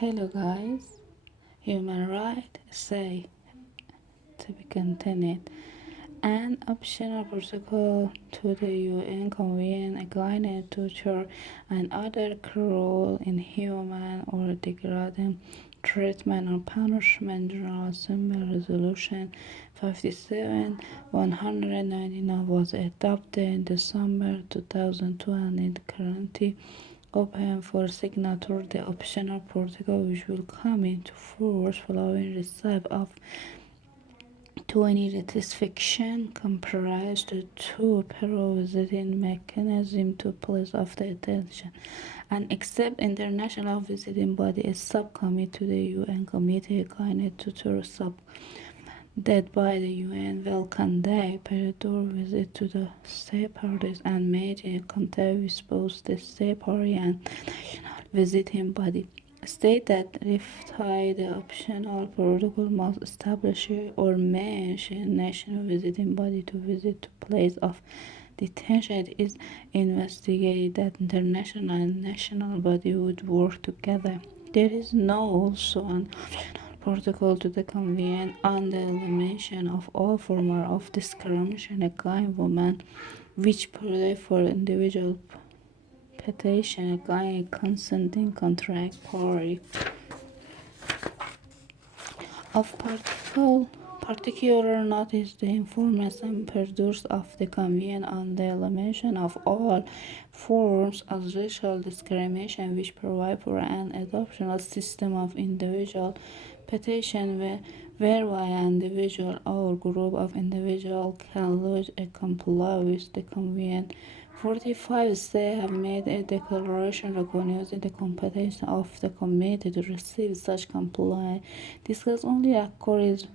Hello guys, human right essay to be continued. An optional protocol to the UN Convention against torture and other cruel, inhuman, or degrading treatment or punishment. General Assembly Resolution 57/199 was adopted in December 2002 and is currently open for signature. The optional protocol, which will come into force following receipt of 20 ratification, comprised the two visiting mechanism to place of the attention and accept international visiting body, a subcommittee to the UN Committee against torture that by the UN will conduct periodic visit to the state parties and maintain contact with both the state party and national visiting body. State that ratify the optional protocol must establish or mention national visiting body to visit to place of detention. It is investigated that international and national body would work together. There is no also an protocol to the Convention on the Elimination of All Forms of Discrimination Against Women, which provides for individual petition against consenting contract party. Of particular note is the information produced of the Convention on the Elimination of All Forms of Racial Discrimination, which provide for an adoptional system of individual petition whereby an individual or group of individuals can lodge a complaint with the Convention. 45 states have made a declaration recognizing the competence of the committee to receive such complaint. This has only occurred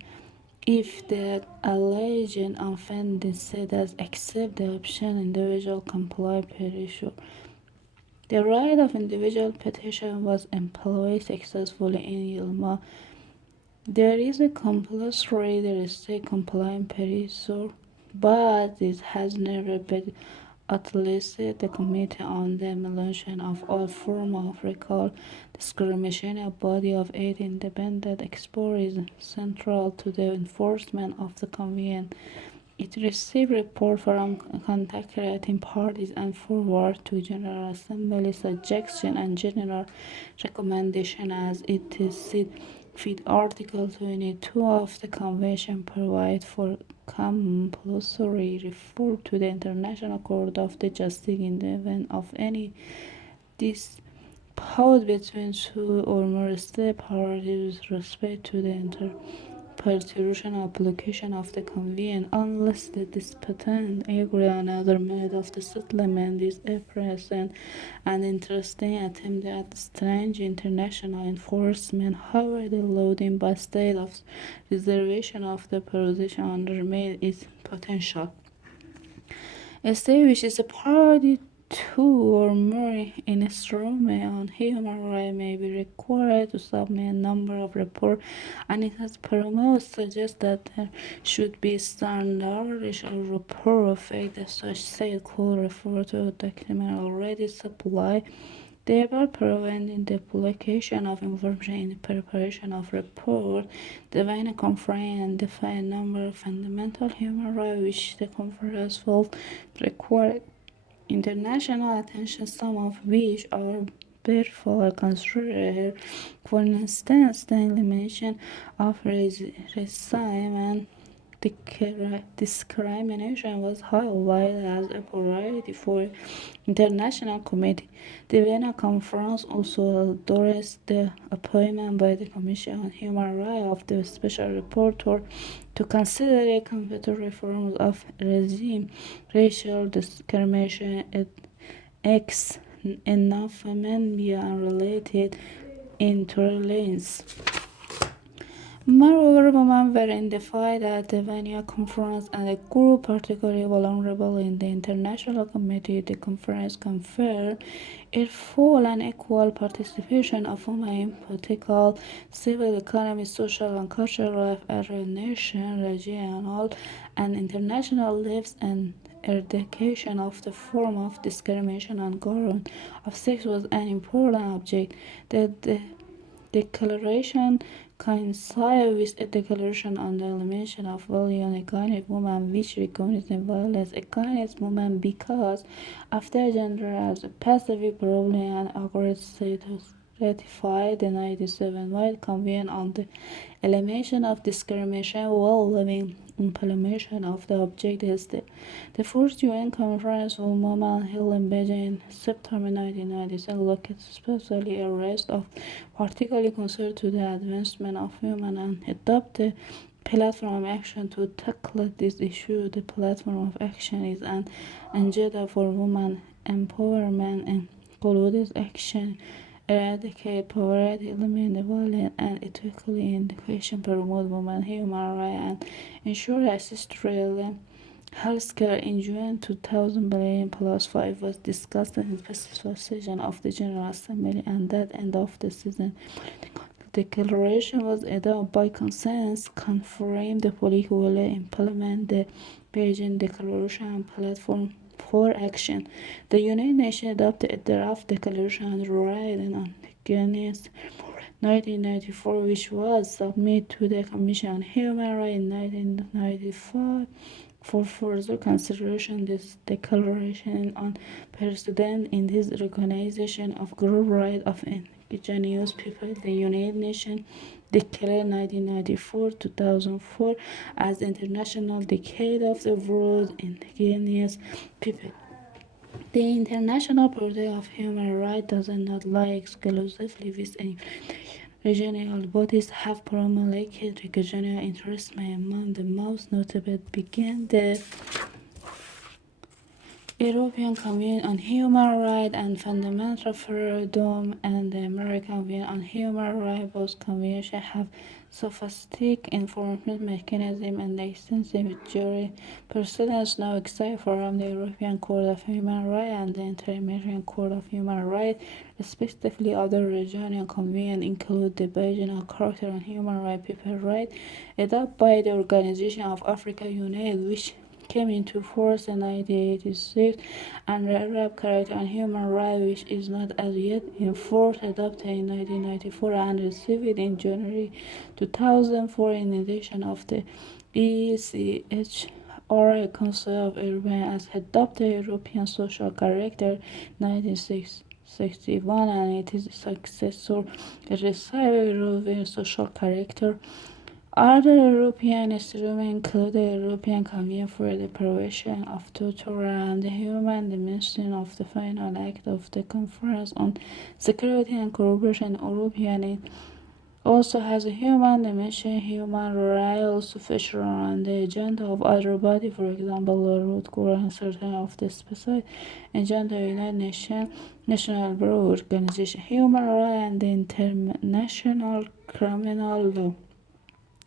if the alleged offending states accept the option individual complaint petition. The right of individual petition was employed successfully in Yilma. There is a compulsory state complaint petition, but it has never been at least the Committee on the Elimination of All Forms of Racial Discrimination, a body of 8 independent experts, is central to the enforcement of the Convention. It received reports from contacting parties and forward to General Assembly suggestions and general recommendations as it is said. Fit Article 22 of the Convention provides for compulsory referral to the International Court of Justice in the event of any dispute between two or more state parties with respect to the interpretation or application of the Convention, unless the disputants agree on other method of the settlement. Is a present and interesting attempt at strange international enforcement. However, the loading by state of reservation of the position undermines its potential. A state which is a party two or more instruments on human rights may be required to submit a number of reports, and it has promoted suggests that there should be standardized report of fact that such state could refer to a document already supplied, thereby preventing the duplication of information in the preparation of report. The Vienna Conference defined a number of fundamental human rights which the conference felt required international attention, some of which are therefore considered. For instance, the elimination of racism and discrimination was highlighted as a priority for international committee. The Vienna Conference also addressed the appointment by the Commission on Human Rights of the Special Rapporteur to consider a complete reform of regime, racial discrimination, xenophobia, and related intolerance. Moreover, women were identified at the Vienna Conference and a group particularly vulnerable in the International Committee. The conference conferred a full and equal participation of women in political, civil, economic, social, and cultural life at a nation, regional, and international lives, and eradication of the form of discrimination on ground of sex was an important object. The declaration coincides with a declaration on the elimination of violence against women, which recognizes violence against women because after gender as a passive problem and aggressive status ratified the 97 World Convention on the Elimination of Discrimination while living implementation of the objectives. The first UN Conference on Women held in Beijing in September 1996 looked especially a rest of particularly concerned to the advancement of women and adopted platform action to tackle this issue. The platform of action is an agenda for women empowerment and includes action eradicate poverty, eliminate violence and equality in education, promote women's human rights, and ensure access to real healthcare. In June 2000, billion plus 5 was discussed in the special session of the General Assembly, and that end of the season. The declaration was adopted by consensus, confirming the political will implement the Beijing Declaration and platform for action. The United Nations adopted a draft declaration on rights and against 1994, which was submitted to the Commission on Human Rights in 1995 for further consideration. This declaration on precedent in this recognition of group rights of indigenous people. The United Nations declared 1994-2004 as the International Decade of the World Indigenous People. The International Protector of Human Rights does not lie exclusively with any regional bodies have promulgated regional interests. Among the most notable began the European Convention on Human Rights and Fundamental Freedom and the American Convention on Human Rights. Both conventions have sophisticated enforcement mechanisms and extensive jurisprudence now except from the European Court of Human Rights and the Inter-American Court of Human Rights. Respectively, other regional conventions include the Beijing Charter on Human Rights, People's Rights, adopted by the Organization of Africa United, which came into force in 1986, and the Arab Charter on Human Rights, which is not as yet in force, adopted in 1994 and received in January 2004. In addition of the ECHR, Council of Europe has adopted European Social Character 1961 and its successor received European Social Character. Other European instruments include the European Convention for the Prevention of Torture and the Human Dimension of the Final Act of the Conference on Security and Cooperation. European also has a human dimension. Human rights also feature on the agenda of other bodies, for example, the Root Core and certain of the specific agenda of the United Nations, National Bureau Organization, Human Rights, and the International Criminal Law.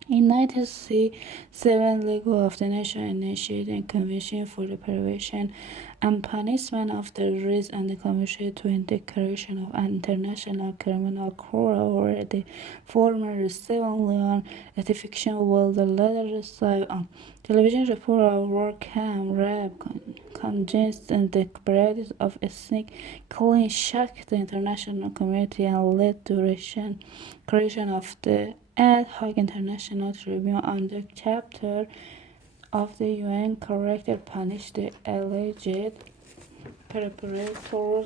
In 1967, League of the Nations initiated a Convention for the Prevention and Punishment of Terrorism and the Convention to Declaration of an International Criminal Court, where the former received only on ratification while the latter received on television report of war crime, rape, congestion, and the practice of ethnic cleansing shocked the international community and led to creation of the ad hoc international tribunal under chapter of the UN Charter punish the alleged perpetrators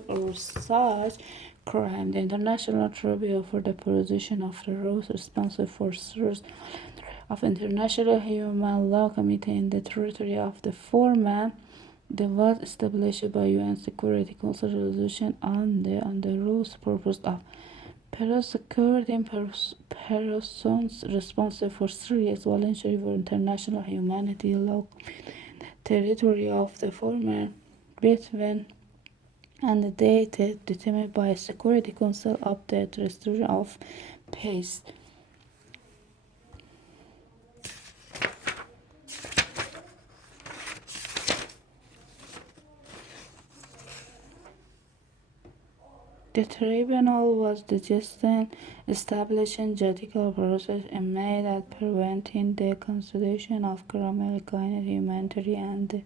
of such crime. The International Tribunal for the Position of the Rules responsible for search of International Human Law Committee in the territory of the former was established by UN Security Council resolution on the rules purpose of prosecuting persons responsible for serious violation of international humanitarian law in the territory of the former between and the date determined by Security Council of the restoration of peace. The tribunal was destined establishing judicial process aimed at preventing the constitution of criminal against humanity and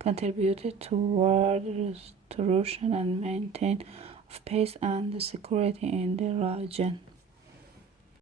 contributed toward restoration and maintenance of peace and security in the region.